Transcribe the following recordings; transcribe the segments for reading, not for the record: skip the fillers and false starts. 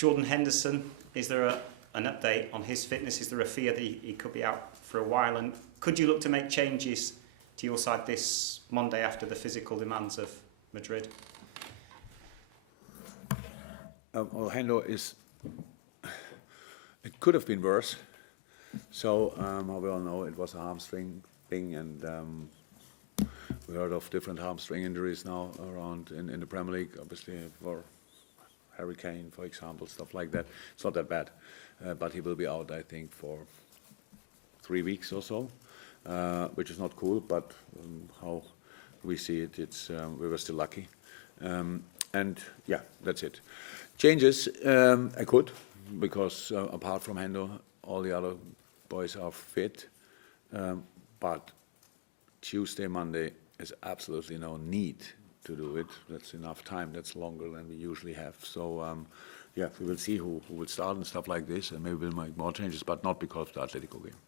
Jordan Henderson, is there an update on his fitness? Is there a fear that he could be out for a while? And could you look to make changes to your side this Monday after the physical demands of Madrid? Well, Hendo is... It could have been worse. So, we all know it was a hamstring thing, and we heard of different hamstring injuries now around in the Premier League, obviously, for Harry Kane, for example, stuff like that. It's not that bad, but he will be out, I think, for 3 weeks or so, which is not cool, but how we see it, it's we were still lucky. And yeah, that's it. Changes, I could, because apart from Hendo, all the other boys are fit, but Tuesday, Monday is absolutely no need to do it. That's enough time. That's longer than we usually have. So, yeah, we will see who will start and stuff like this, and maybe we'll make more changes, but not because of the Atletico game.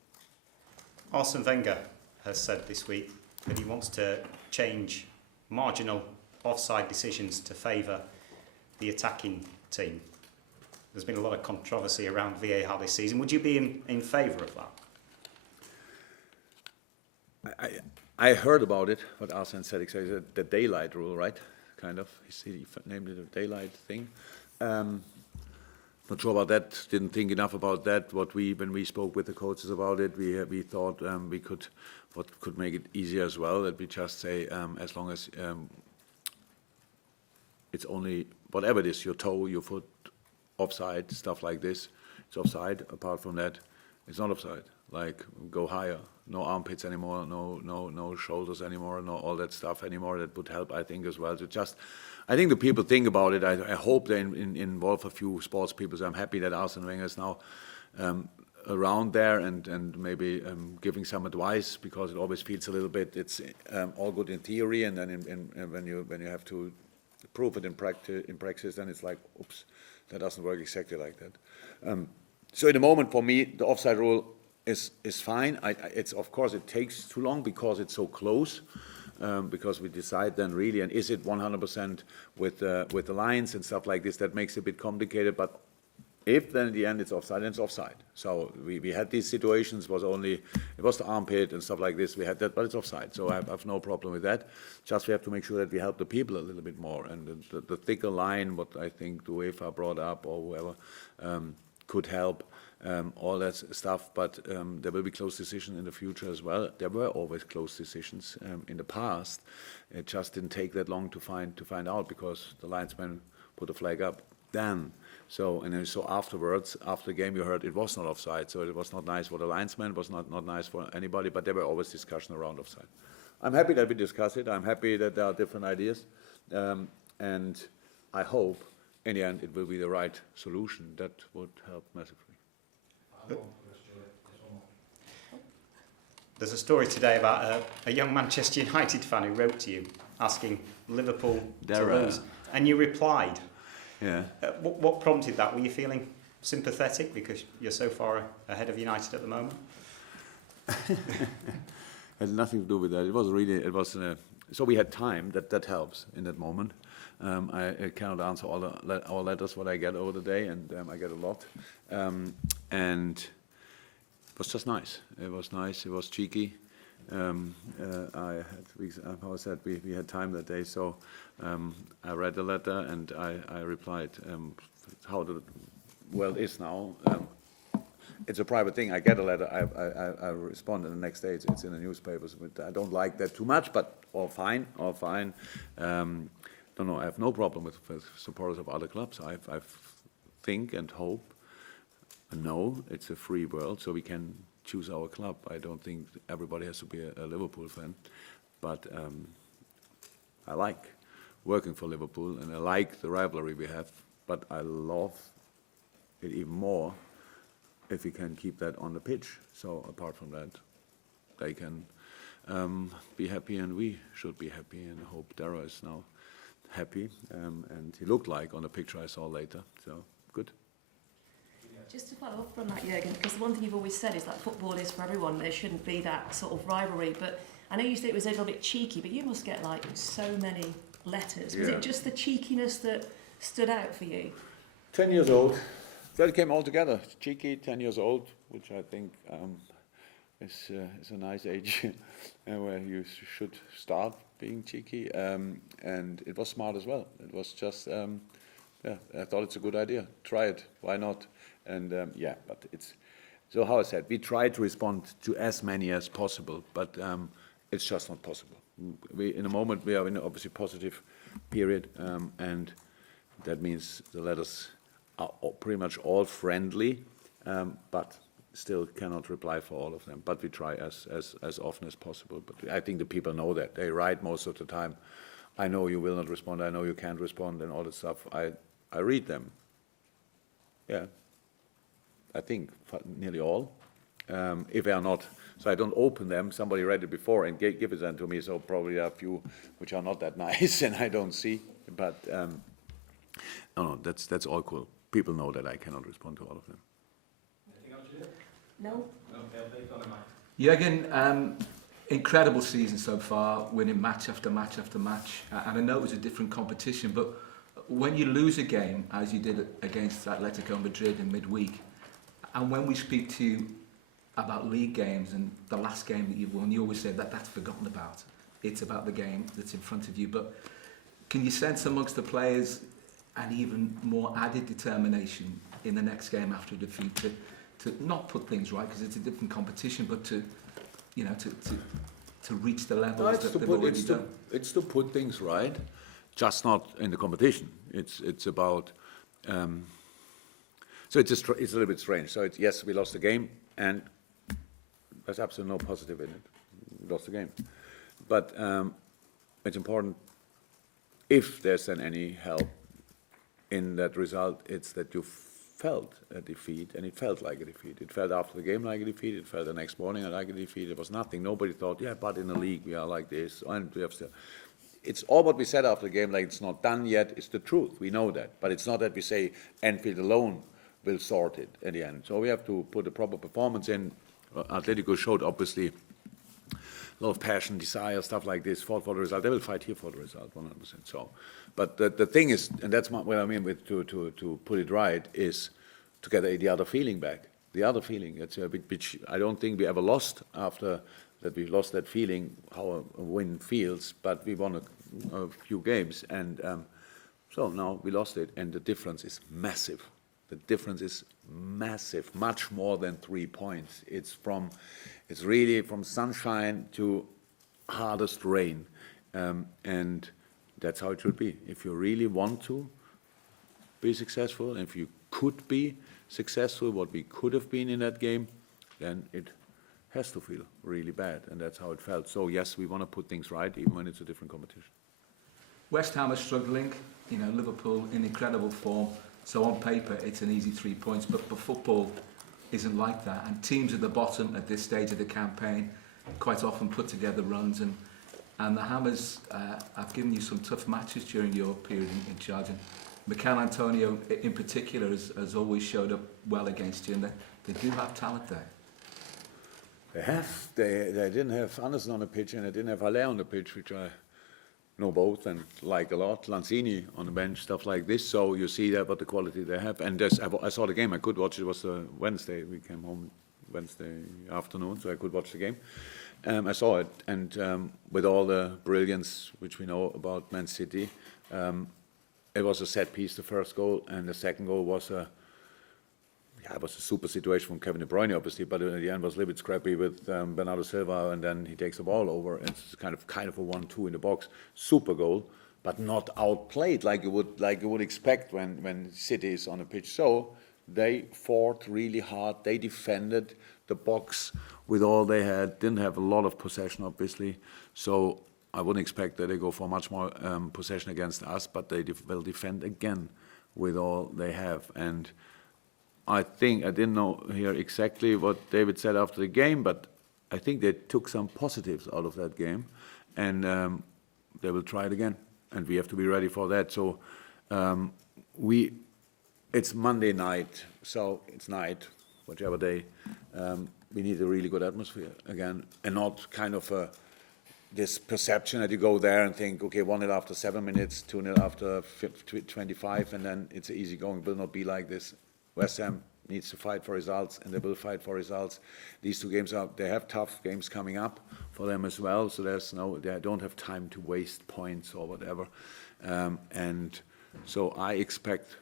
Arsene Wenger has said this week that he wants to change marginal offside decisions to favour the attacking team. There's been a lot of controversy around VAR this season. Would you be in favour of that? I heard about it, what Arsene said, exactly, the daylight rule, right? Kind of. He named it a daylight thing. Not sure about that. Didn't think enough about that. When we spoke with the coaches about it, we thought what could make it easier as well. That we just say as long as it's only whatever it is, your toe, your foot, offside, stuff like this, it's offside. Apart from that, it's not offside. Like, go higher. No armpits anymore, no shoulders anymore, no all that stuff anymore. That would help, I think, as well. So I think the people think about it. I hope they involve a few sports people. So I'm happy that Arsene Wenger is now around there and maybe giving some advice, because it always feels a little bit, it's all good in theory, and then when you have to prove it in practice, then it's like, oops, that doesn't work exactly like that. So in the moment, for me, the offside rule is fine. It's, of course, it takes too long because it's so close, because we decide then really, and is it 100% with the lines and stuff like this, that makes it a bit complicated. But if then in the end it's offside, then it's offside. So we had these situations, it was the armpit and stuff like this, we had that, but it's offside. So I have no problem with that. Just we have to make sure that we help the people a little bit more. And the thicker line, what I think the UEFA brought up or whoever, could help. All that stuff, but there will be close decisions in the future as well. There were always close decisions in the past. It just didn't take that long to find out, because the linesman put a flag up then. So afterwards, after the game, you heard it was not offside. So it was not nice for the linesman. It was not nice for anybody. But there were always discussions around offside. I'm happy that we discuss it. I'm happy that there are different ideas, and I hope in the end it will be the right solution. That would help massively. There's a story today about a young Manchester United fan who wrote to you asking Liverpool to lose, and you replied. Yeah. What prompted that? Were you feeling sympathetic because you're so far ahead of United at the moment? Had nothing to do with that. So we had time. That helps in that moment. I cannot answer all letters what I get over the day, and I get a lot. And it was just nice. It was nice. It was cheeky. I said we had time that day, so I read the letter and I replied how the world is now. It's a private thing. I get a letter. I respond, and the next day it's in the newspapers. But I don't like that too much. But all fine. No, I have no problem with supporters of other clubs. I think and hope. No, it's a free world, so we can choose our club. I don't think everybody has to be a Liverpool fan, but I like working for Liverpool, and I like the rivalry we have, but I love it even more if we can keep that on the pitch. So apart from that, they can be happy, and we should be happy, and I hope Dara is now happy, and he looked like on the picture I saw later, so good. Just to follow up from that, Jurgen, because the one thing you've always said is that football is for everyone. There shouldn't be that sort of rivalry. But I know you said it was a little bit cheeky, but you must get like so many letters. Was it just the cheekiness that stood out for you? 10 years old. That came all together. Cheeky, 10 years old, which I think is a nice age where you should start being cheeky. And it was smart as well. It was just, I thought it's a good idea. Try it. Why not? And but it's, so how I said, we try to respond to as many as possible, but it's just not possible. In a moment, we are in an obviously positive period, and that means the letters are pretty much all friendly, but still cannot reply for all of them. But we try as often as possible. But I think the people know that. They write most of the time. I know you will not respond. I know you can't respond, and all that stuff. I read them. Yeah, I think nearly all. If they are not, so I don't open them. Somebody read it before and give it then to me. So probably there are a few which are not that nice, and I don't see. But no, that's all cool. People know that I cannot respond to all of them. Anything else, Julia? No. No, fair play, Conor, Mike. Jurgen, incredible season so far, winning match after match after match. And I know it was a different competition, but when you lose a game, as you did against Atletico Madrid in midweek, and when we speak to you about league games and the last game that you've won, you always say that that's forgotten about. It's about the game that's in front of you. But can you sense amongst the players an even more added determination in the next game after a defeat to not put things right because it's a different competition, but to reach the levels that they've already done? It's to put things right, just not in the competition. It's about. So it's a little bit strange. So yes, we lost the game, and there's absolutely no positive in it. We lost the game, but it's important. If there's then any help in that result, it's that you felt a defeat, and it felt like a defeat. It felt after the game like a defeat. It felt the next morning like a defeat. It was nothing. Nobody thought, yeah, but in the league we are like this, and we have still. It's all what we said after the game, like it's not done yet. It's the truth. We know that, but it's not that we say Anfield alone will sort it at the end. So we have to put a proper performance in. Atletico showed obviously a lot of passion, desire, stuff like this, fought for the result. They will fight here for the result, 100%. So, but the thing is, and that's what I mean with to put it right, is to get the other feeling back. The other feeling, it's a bit, which I don't think we ever lost after that. We lost that feeling, how a win feels, but we won a few games, and so now we lost it, and the difference is massive. The difference is massive, much more than 3 points. It's really from sunshine to hardest rain, and that's how it should be. If you really want to be successful, and if you could be successful, what we could have been in that game, then it has to feel really bad, and that's how it felt. So yes, we want to put things right, even when it's a different competition. West Ham are struggling, Liverpool in incredible form. So on paper, it's an easy 3 points, but football isn't like that. And teams at the bottom at this stage of the campaign quite often put together runs. And the Hammers have given you some tough matches during your period in charge. And Mikel Antonio in particular has always showed up well against you. And they do have talent there. They have. They didn't have Anderson on the pitch, and they didn't have Haller on the pitch, which I know both and like a lot. Lanzini on the bench, stuff like this. So you see that what the quality they have. And I saw the game. I could watch it. It was Wednesday. We came home Wednesday afternoon, so I could watch the game. I saw it, and with all the brilliance which we know about Man City, it was a set piece, the first goal, and the second goal was it was a super situation from Kevin De Bruyne, obviously, but at the end was a little bit scrappy with Bernardo Silva, and then he takes the ball over, and it's kind of a 1-2 in the box. Super goal, but not outplayed like you would expect when City is on the pitch. So they fought really hard. They defended the box with all they had. Didn't have a lot of possession, obviously. So I wouldn't expect that they go for much more possession against us, but they will defend again with all they have. And I think, I didn't hear exactly what David said after the game, but I think they took some positives out of that game, and they will try it again, and we have to be ready for that. So it's Monday night, so it's night, whichever day. We need a really good atmosphere again, and not kind of this perception that you go there and think, okay, 1-0 after 7 minutes, 2-0 after 25, and then it's easy going. It will not be like this. West Ham needs to fight for results, and they will fight for results. These two games they have tough games coming up for them as well, so they don't have time to waste points or whatever. And so I expect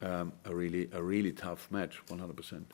a really tough match, 100%.